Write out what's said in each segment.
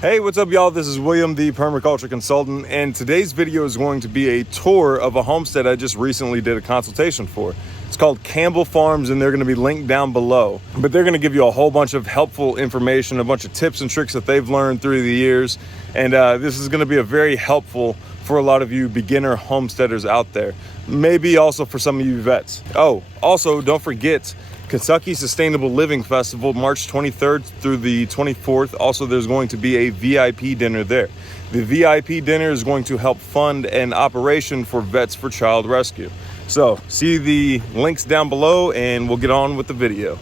Hey, what's up, y'all? This is William, the Permaculture Consultant, and today's video is going to be a tour of a homestead I just recently did a consultation for. It's called Campbell Farms, and they're going to be linked down below. But they're going to give you a whole bunch of helpful information, a bunch of tips and tricks that they've learned through the years, and this is going to be a very helpful for a lot of you beginner homesteaders out there. Maybe also for some of you vets. Oh, also, don't forget, Kentucky Sustainable Living Festival, March 23rd through the 24th. Also, there's going to be a VIP dinner there. The VIP dinner is going to help fund an operation for Vets for Child Rescue. So, see the links down below, and we'll get on with the video.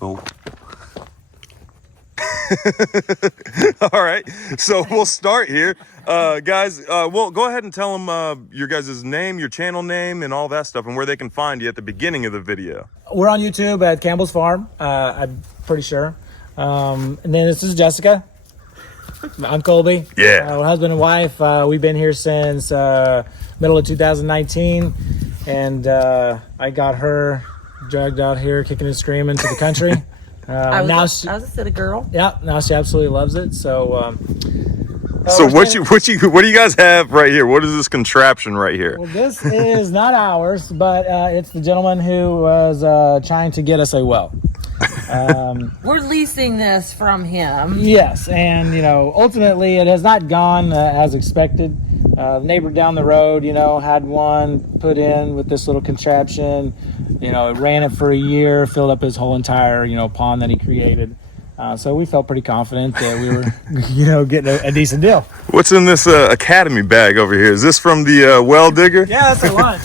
Oh. All right, so we'll start here. Guys, well, go ahead and tell them your guys' name, your channel name, and all that stuff, and where they can find you at the beginning of the video. We're on YouTube at Campbell's Farm, I'm pretty sure. And then this is Jessica. I'm Colby. Yeah. We're husband and wife. We've been here since middle of 2019, and I got her dragged out here kicking and screaming to the country. I was a city girl. Yeah, now she absolutely loves it. So, what do you guys have right here? What is this contraption right here? Well, this is not ours, but it's the gentleman who was trying to get us a well. We're leasing this from him. Yes, and ultimately it has not gone as expected. The neighbor down the road, had one put in with this little contraption. It ran it for a year, filled up his whole entire, pond that he created. So we felt pretty confident that we were, getting a decent deal. What's in this Academy bag over here? Is this from the well digger? Yeah, that's a lunch.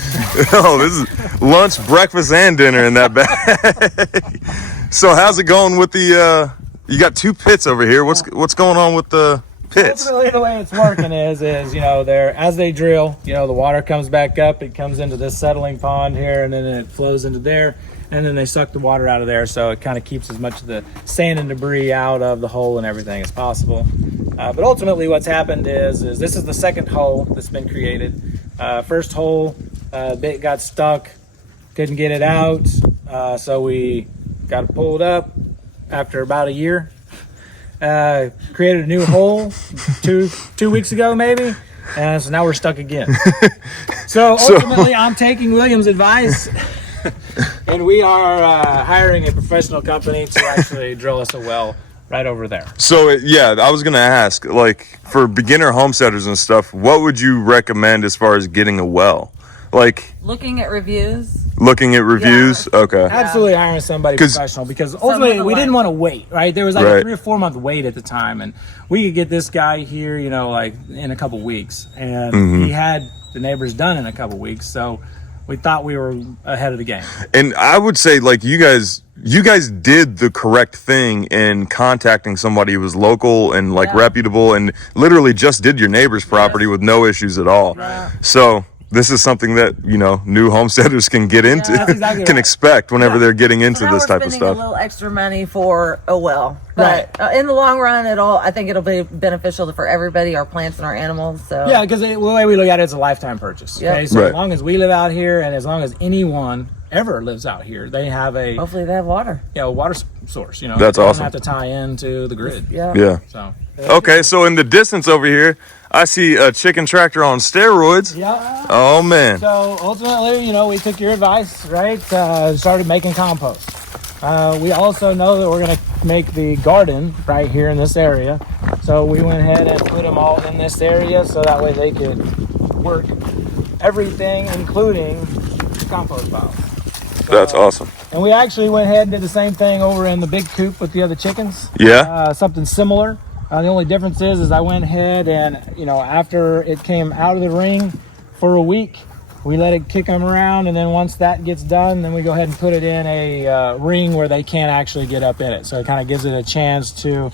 Oh, this is lunch, breakfast, and dinner in that bag. So how's it going with the, you got two pits over here. What's going on with the pits? Ultimately, the way it's working is they're, as they drill, the water comes back up, it comes into this settling pond here, and then it flows into there, and then they suck the water out of there, so it kind of keeps as much of the sand and debris out of the hole and everything as possible. But ultimately what's happened is this is the second hole that's been created. First hole, bit got stuck, couldn't get it out, so we got it pulled up after about a year. Created a new hole two weeks ago maybe, and so now we're stuck again. So ultimately I'm taking William's advice and we are hiring a professional company to actually drill us a well right over there. So yeah, I was gonna ask, like, for beginner homesteaders and stuff, what would you recommend as far as getting a well? Like Looking at reviews. Yeah. Okay. Absolutely hiring somebody professional, because ultimately we didn't want to wait, right? There was like a 3 or 4 month wait at the time, and we could get this guy here, like in a couple weeks, and he had the neighbors done in a couple weeks, so we thought we were ahead of the game. And I would say, like, you guys did the correct thing in contacting somebody who was local and reputable, and literally just did your neighbor's property with no issues at all. Yeah. So this is something that new homesteaders can get into, can expect whenever they're getting into this type of stuff. A little extra money for a well, but in the long run, I think it'll be beneficial for everybody, our plants and our animals. So yeah, because the way we look at it, it's a lifetime purchase. Yep. Okay, so as long as we live out here, and as long as anyone ever lives out here, they have hopefully they have water. Yeah, a water source. That's they awesome. Don't have to tie into the grid. Yeah. So okay, so in the distance over here, I see a chicken tractor on steroids. Yeah. Oh man. So ultimately, we took your advice, right? Started making compost. We also know that we're going to make the garden right here in this area. So we went ahead and put them all in this area, so that way they could work everything, including the compost pile. That's awesome. And we actually went ahead and did the same thing over in the big coop with the other chickens. Yeah. Something similar. The only difference is I went ahead and, after it came out of the ring for a week, we let it kick them around. And then once that gets done, then we go ahead and put it in a ring where they can't actually get up in it. So it kind of gives it a chance to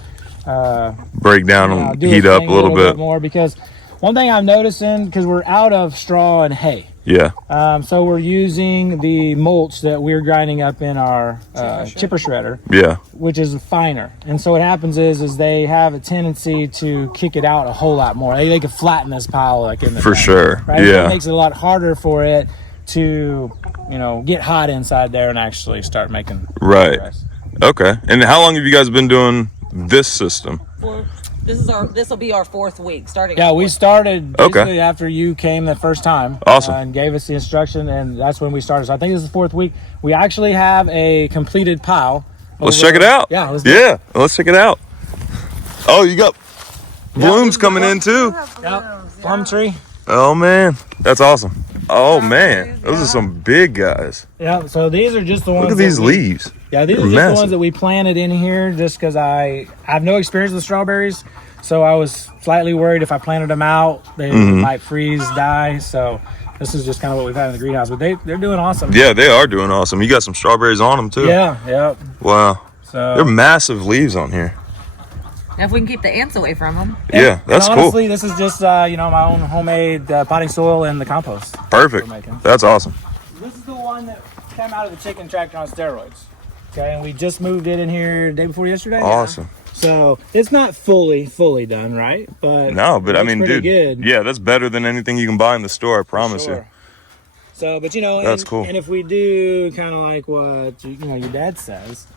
break down and heat up a little bit more. Because one thing I'm noticing, because we're out of straw and hay. Yeah. So we're using the mulch that we're grinding up in our chipper shredder. Yeah. Which is finer. And so what happens is they have a tendency to kick it out a whole lot more. They can flatten this pile like in the For tank, sure. right? Yeah. So it makes it a lot harder for it to, get hot inside there and actually start making right. progress. Okay. And how long have you guys been doing this system? This will be our 4th week starting. Yeah, we started Okay. basically after you came the first time. Awesome. And gave us the instruction, and that's when we started. So I think this is the 4th week. We actually have a completed pile. Let's check it out. Yeah, let's check it out. Oh, you got blooms coming in too. Plum tree. Oh man, that's awesome. Oh man, those are some big guys. Yeah, so these are just the ones. Look at these leaves. Yeah, these are just the ones that we planted in here just because I have no experience with strawberries. So I was slightly worried if I planted them out, they might freeze, die. So this is just kind of what we've had in the greenhouse. But they're doing awesome. Yeah, they are doing awesome. You got some strawberries on them too. Yeah. Wow. So They're massive leaves on here. If we can keep the ants away from them. Yeah, that's and cool. honestly, this is just my own homemade potting soil and the compost. Perfect. That's awesome. This is the one that came out of the chicken tractor on steroids. Okay, and we just moved it in here the day before yesterday. Awesome. So it's not fully done, right? But No, but I mean, dude, good. yeah, that's better than anything you can buy in the store. I promise you. So, but That's cool. And if we do kind of like what your dad says,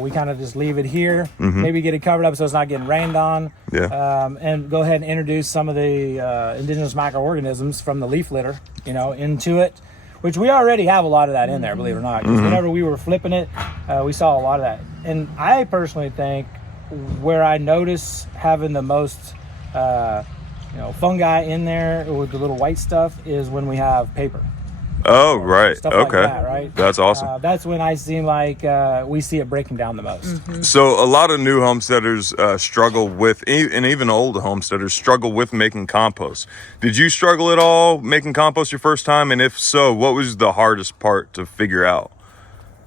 we kind of just leave it here, maybe get it covered up so it's not getting rained on. Yeah. And go ahead and introduce some of the indigenous microorganisms from the leaf litter, into it, which we already have a lot of that in there, believe it or not. Because whenever we were flipping it, we saw a lot of that. And I personally think where I notice having the most, fungi in there with the little white stuff is when we have paper. Oh, right. Stuff Okay. like that, right? That's awesome. That's when I seem like we see it breaking down the most. So a lot of new homesteaders struggle with, and even old homesteaders struggle with making compost. Did you struggle at all making compost your first time? And if so, what was the hardest part to figure out?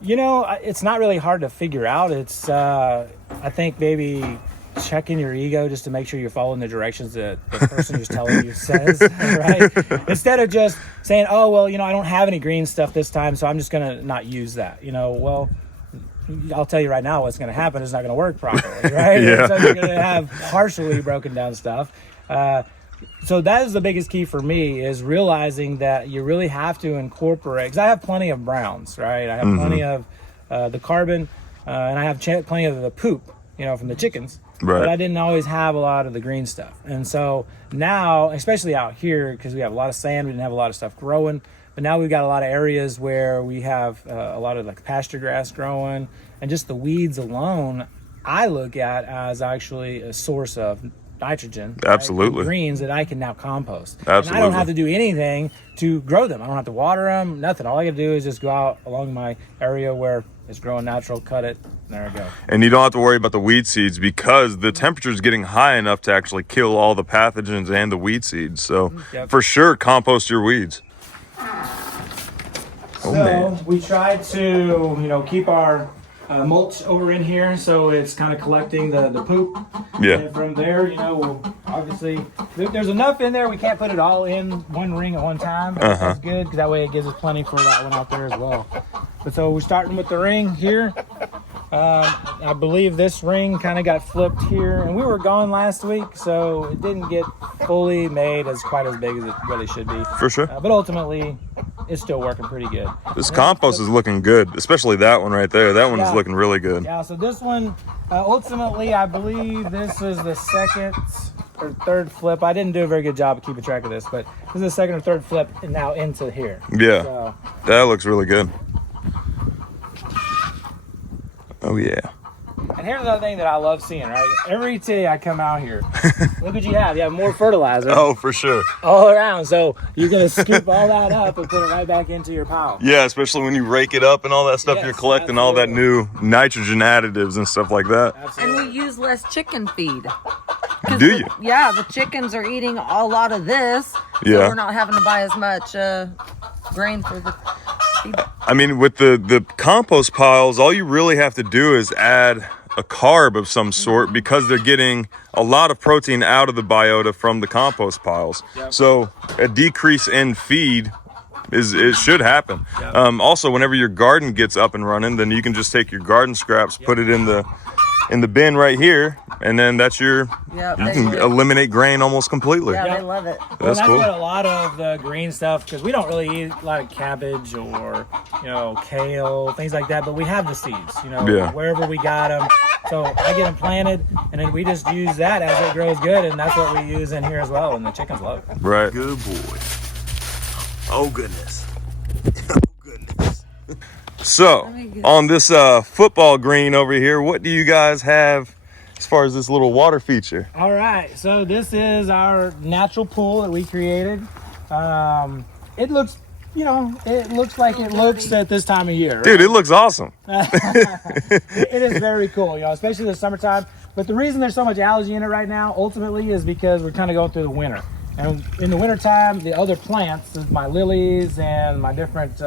It's not really hard to figure out. It's, I think maybe checking your ego just to make sure you're following the directions that the person who's telling you says, right? Instead of just saying, oh, well, I don't have any green stuff this time, so I'm just going to not use that. Well, I'll tell you right now what's going to happen. It's not going to work properly, right? Yeah. So you're going to have partially broken down stuff. So that is the biggest key for me, is realizing that you really have to incorporate, because I have plenty of browns, right? I have plenty of the carbon, and I have plenty of the poop, from the chickens. Right. But I didn't always have a lot of the green stuff. And so now, especially out here, because we have a lot of sand, we didn't have a lot of stuff growing. But now we've got a lot of areas where we have a lot of like pasture grass growing. And just the weeds alone, I look at as actually a source of nitrogen. Absolutely. Right? Greens that I can now compost. Absolutely. And I don't have to do anything to grow them. I don't have to water them, nothing. All I got to do is just go out along my area where it's growing natural, cut it, and there we go. And you don't have to worry about the weed seeds because the temperature is getting high enough to actually kill all the pathogens and the weed seeds. So for sure, compost your weeds. We try to, keep our mulch over in here, so it's kind of collecting the poop. Yeah. And from there, we'll obviously, there's enough in there. We can't put it all in one ring at one time. That's good, because that way it gives us plenty for that one out there as well. But so we're starting with the ring here. I believe this ring kind of got flipped here, and we were gone last week, so it didn't get fully made as quite as big as it really should be. For sure. But ultimately, it's still working pretty good. This compost is looking good, especially that one right there. That one is looking really good. Yeah, so this one, ultimately, I believe this is the second or third flip. I didn't do a very good job of keeping track of this, but this is the second or third flip now into here. Yeah, so, that looks really good. Oh, yeah. And here's another thing that I love seeing, right? Every day I come out here, look what you have. You have more fertilizer. Oh, for sure. All around. So you're going to scoop all that up and put it right back into your pile. Yeah, especially when you rake it up and all that stuff, Yes, you're collecting all that new nitrogen additives and stuff like that. Absolutely. And we use less chicken feed. Do you? Yeah, the chickens are eating a lot of this. So we're not having to buy as much grain for the feed. I mean, with the compost piles, all you really have to do is add a carb of some sort because they're getting a lot of protein out of the biota from the compost piles. Yep. So a decrease in feed it should happen. Yep. Also, whenever your garden gets up and running, then you can just take your garden scraps, put it in the bin right here, and then that's your. Yeah, You can eliminate grain almost completely. Yeah, they love it. That's cool. what a lot of the green stuff, because we don't really eat a lot of cabbage or, kale, things like that, but we have the seeds, wherever we got them. So I get them planted, and then we just use that as it grows good, and that's what we use in here as well, and the chickens love it. Right. Good boy. Oh, goodness. Oh, goodness. So, on this football green over here, what do you guys have as far as this little water feature? All right, so this is our natural pool that we created. It looks, it looks like it looks at this time of year. Right? Dude, it looks awesome. It is very cool, especially the summertime. But the reason there's so much algae in it right now, ultimately, is because we're kind of going through the winter. And in the wintertime, the other plants, my lilies and my different,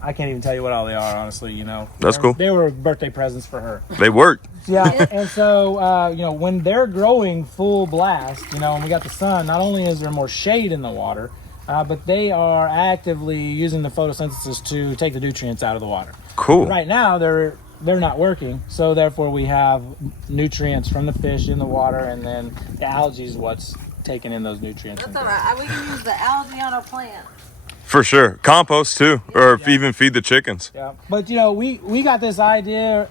I can't even tell you what all they are, honestly, That's cool. They were birthday presents for her. They work. Yeah, and so, when they're growing full blast, when we got the sun, not only is there more shade in the water, but they are actively using the photosynthesis to take the nutrients out of the water. Cool. Right now, they're not working, so therefore we have nutrients from the fish in the water, and then the algae is what's taking in those nutrients. That's all right. We can use the algae on our plant. For sure. Compost too, or even feed the chickens. Yeah, but we got this idea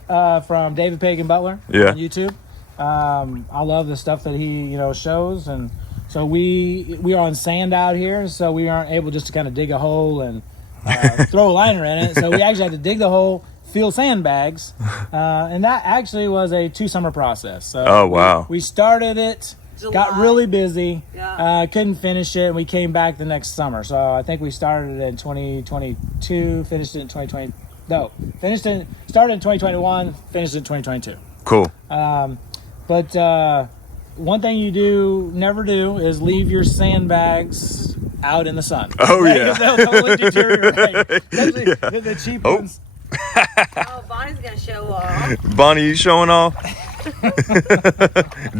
from David Pagan Butler Yeah. on YouTube. I love the stuff that he shows, and so we are on sand out here, so we aren't able just to kind of dig a hole and throw a liner in it. So we actually had to dig the hole, fill sandbags, and that actually was a 2-summer process. So Oh, wow. we started it. July. Got really busy, Yeah. couldn't finish it, and we came back the next summer. So I think we started it in 2022, finished it in 2020. No, started in 2021, finished it in 2022. Cool. But one thing you never do is leave your sandbags out in the sun. Oh, yeah. They'll totally deteriorate. Especially the cheap ones. Oh, Bonnie's going to show off. Bonnie, you showing off?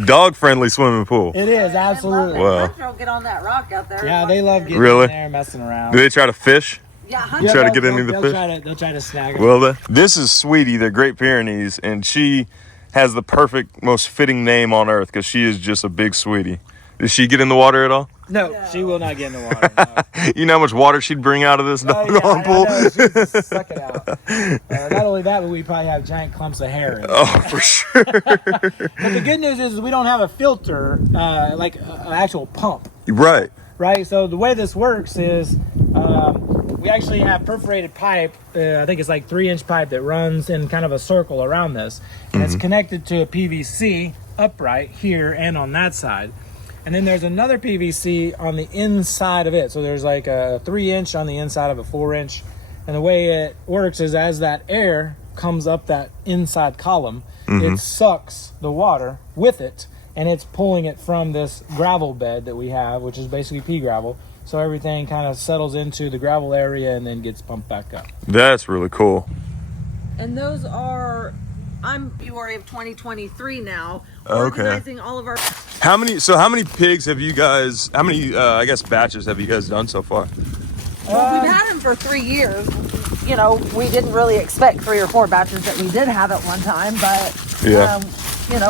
Dog-friendly swimming pool. It is, absolutely. Wow. Wow. Get on that rock out there. Yeah, they love getting Really? in there, messing around. Do they try to fish? Yeah, You try to get any of the they'll fish? They'll try to snag them. Well, this is Sweetie, the Great Pyrenees, and she has the perfect, most fitting name on earth because she is just a big sweetie. Does she get in the water at all? No, she will not get in the water. No. You know how much water she'd bring out of this doggone pool? I know. She'd just suck it out. Not only that, but we probably have giant clumps of hair in it. Oh, for sure. But the good news is we don't have a filter, like an actual pump, Right. right? So the way this works is we actually have perforated pipe. I think it's like 3-inch pipe that runs in kind of a circle around this. And it's connected to a PVC upright here and on that side. And then there's another PVC on the inside of it. So there's like a 3-inch on the inside of a 4-inch. And the way it works is as that air comes up that inside column, it sucks the water with it, and it's pulling it from this gravel bed that we have, which is basically pea gravel. So everything kind of settles into the gravel area and then gets pumped back up. That's really cool. And those are, I'm February of 2023 now. Okay. Organizing all of our. How many pigs have you guys, I guess, batches have you guys done so far? Well, we've had them for 3 years. We didn't really expect 3 or 4 batches that we did have at one time, but Yeah.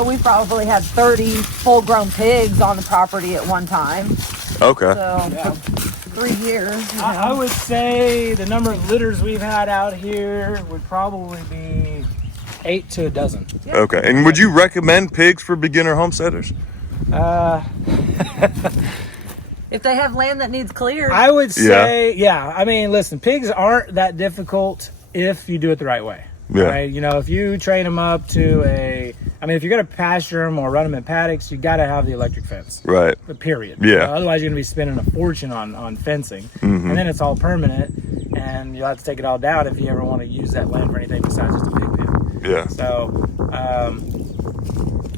we probably had 30 full-grown pigs on the property at one time. Okay. So 3 years. I would say the number of litters we've had out here would probably be 8 to a dozen. Okay. And would you recommend pigs for beginner homesteaders? If they have land that needs cleared. I would say, yeah. I mean, listen, pigs aren't that difficult if you do it the right way. Yeah. Right? If you train them up to if you're going to pasture them or run them in paddocks, you got to have the electric fence. Right. Period. Yeah. Otherwise, you're going to be spending a fortune on fencing. And then it's all permanent, and you'll have to take it all down if you ever want to use that land for anything besides just a pig pen. Yeah. So,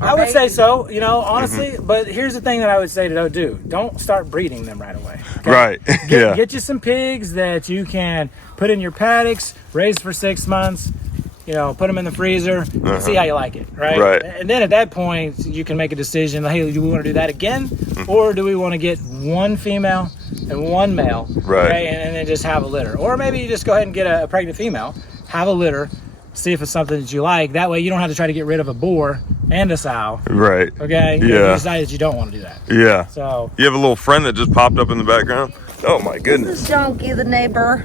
I would say so, honestly. But here's the thing that I would say to don't do. Don't start breeding them right away. Okay? Right. Yeah. Get you some pigs that you can put in your paddocks, raise for 6 months, put them in the freezer, and see how you like it, right? Right. And then at that point, you can make a decision, hey, do we want to do that again? Or do we want to get one female and one male, Right. okay, and then just have a litter? Or maybe you just go ahead and get a pregnant female, have a litter, see if it's something that you like. That way you don't have to try to get rid of a boar and a sow. Right. Okay. If you decide that you don't want to do that. Yeah. So you have a little friend that just popped up in the background. Oh my This goodness. is Donkey, the neighbor.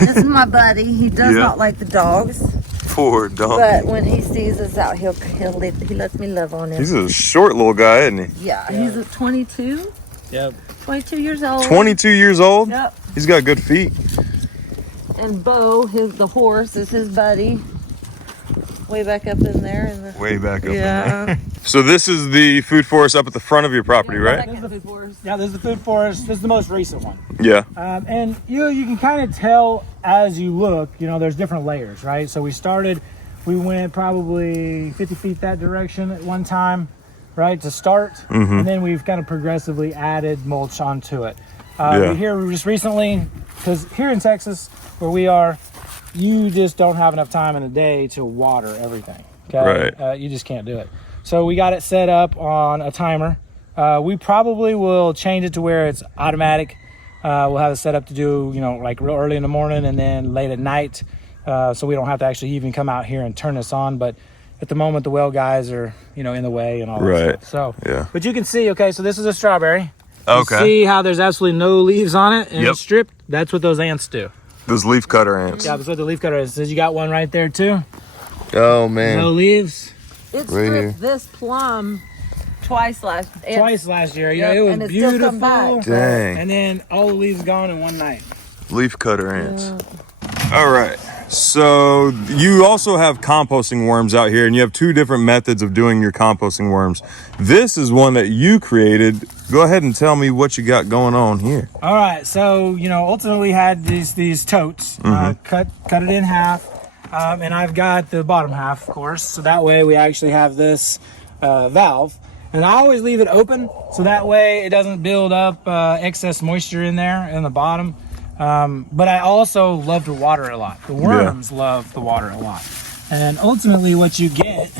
This is my buddy. He does not like the dogs, Poor dog. but when he sees us out, he lets me love on him. He's a short little guy, isn't he? Yeah, he's a 22. yep. 22 years old. 22 years old. Yep. He's got good feet. And Bo, the horse, is his buddy. Way back up in there. Way back up. Yeah. So this is the food forest up at the front of your property, right? This is the food forest. Yeah, this is the food forest. This is the most recent one. Yeah. And you can kind of tell as you look, you know, there's different layers, right? So we went probably 50 feet that direction at one time, right, to start. And then we've kind of progressively added mulch onto it. But here we just recently, because here in Texas, where we are, you just don't have enough time in a day to water everything. Okay. Right. You just can't do it. So we got it set up on a timer. We probably will change it to where it's automatic. We'll have it set up to do, you know, like real early in the morning and then late at night. So we don't have to actually even come out here and turn this on. But at the moment, the well guys are, you know, in the way and all that stuff. So, yeah. But you can see, okay, so this is a strawberry. Okay. You see how there's absolutely no leaves on it and Yep. it's stripped? That's what those ants do. Those leaf cutter ants. Yeah, that's what the leaf cutter is. Says you got one right there too. Oh man. No leaves. It Right here. stripped this plum twice last year. You Yep, know, it and was it's still come beautiful. back. Dang. And then all the leaves gone in one night. Leaf cutter ants. All right. So you also have composting worms out here, and you have two different methods of doing your composting worms. This is one that you created. Go ahead and tell me what you got going on here. All right, so you know, ultimately had these totes, cut it in half, and I've got the bottom half, of course. So that way we actually have this valve, and I always leave it open so that way it doesn't build up excess moisture in there in the bottom. But I also love to water a lot. The worms love the water a lot, and ultimately what you get,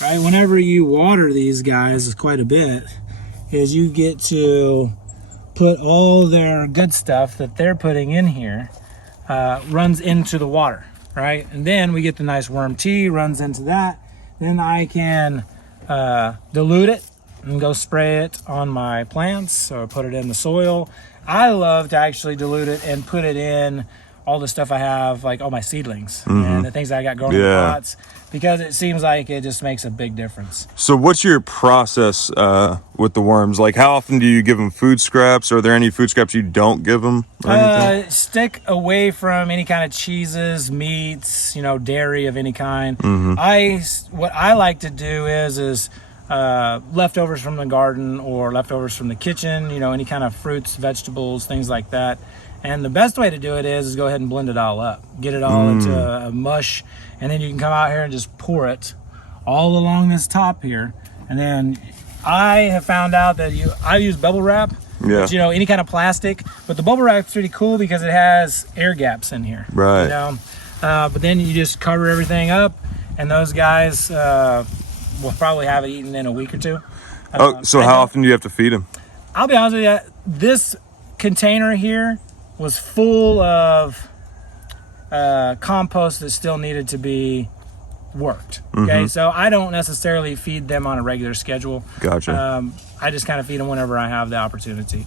right, whenever you water these guys quite a bit, is you get to put all their good stuff that they're putting in here runs into the water, right? And then we get the nice worm tea runs into that. Then I can dilute it and go spray it on my plants or put it in the soil. I love to actually dilute it and put it in all the stuff I have, like all my seedlings and the things that I got growing in the pots, because it seems like it just makes a big difference. So what's your process with the worms? Like, how often do you give them food scraps? Are there any food scraps you don't give them or anything? Stick away from any kind of cheeses, meats, you know, dairy of any kind. What I like to do is leftovers from the garden or leftovers from the kitchen, you know, any kind of fruits, vegetables, things like that. And the best way to do it is go ahead and blend it all up, get it all into a mush, and then you can come out here and just pour it all along this top here. And then I have found out that I use bubble wrap, but, you know, any kind of plastic, but the bubble wrap's pretty cool because it has air gaps in here, Right. you know. But then you just cover everything up, and those guys will probably have it eaten in a week or two. So how often do you have to feed them? I'll be honest with you, this container here was full of compost that still needed to be worked. Okay, so I don't necessarily feed them on a regular schedule. Gotcha. I just kind of feed them whenever I have the opportunity.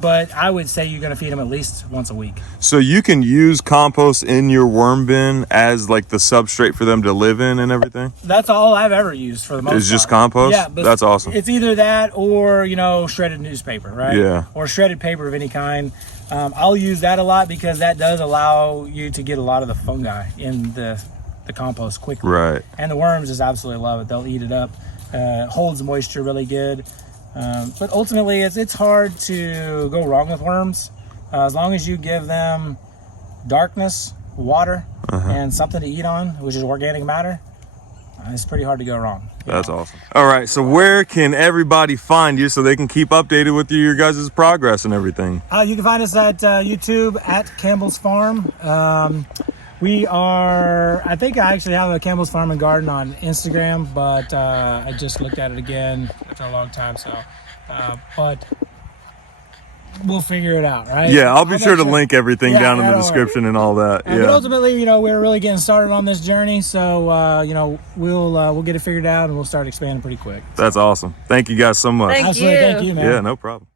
But I would say you're going to feed them at least once a week. So you can use compost in your worm bin as like the substrate for them to live in and everything? That's all I've ever used for the most part. It's just compost? Yeah. But that's awesome. It's either that or, you know, shredded newspaper, right? Yeah. Or shredded paper of any kind. I'll use that a lot because that does allow you to get a lot of the fungi in the compost quickly. Right. And the worms just absolutely love it. They'll eat it up. Holds moisture really good. But ultimately, it's hard to go wrong with worms. As long as you give them darkness, water, and something to eat on, which is organic matter, it's pretty hard to go wrong. That's awesome. All right, so where can everybody find you so they can keep updated with your guys' progress and everything? You can find us at YouTube at Campbell's Farm. We are, I think I actually have a Campbell's Farm and Garden on Instagram, but I just looked at it again after a long time. So, but we'll figure it out, right? Yeah, I'll be make sure to link everything Yeah, down in the don't worry. description and all that. But ultimately, we're really getting started on this journey, so we'll get it figured out and we'll start expanding pretty quick. That's awesome. Thank you guys so much. Thank Absolutely, you. thank you, man. Yeah, no problem.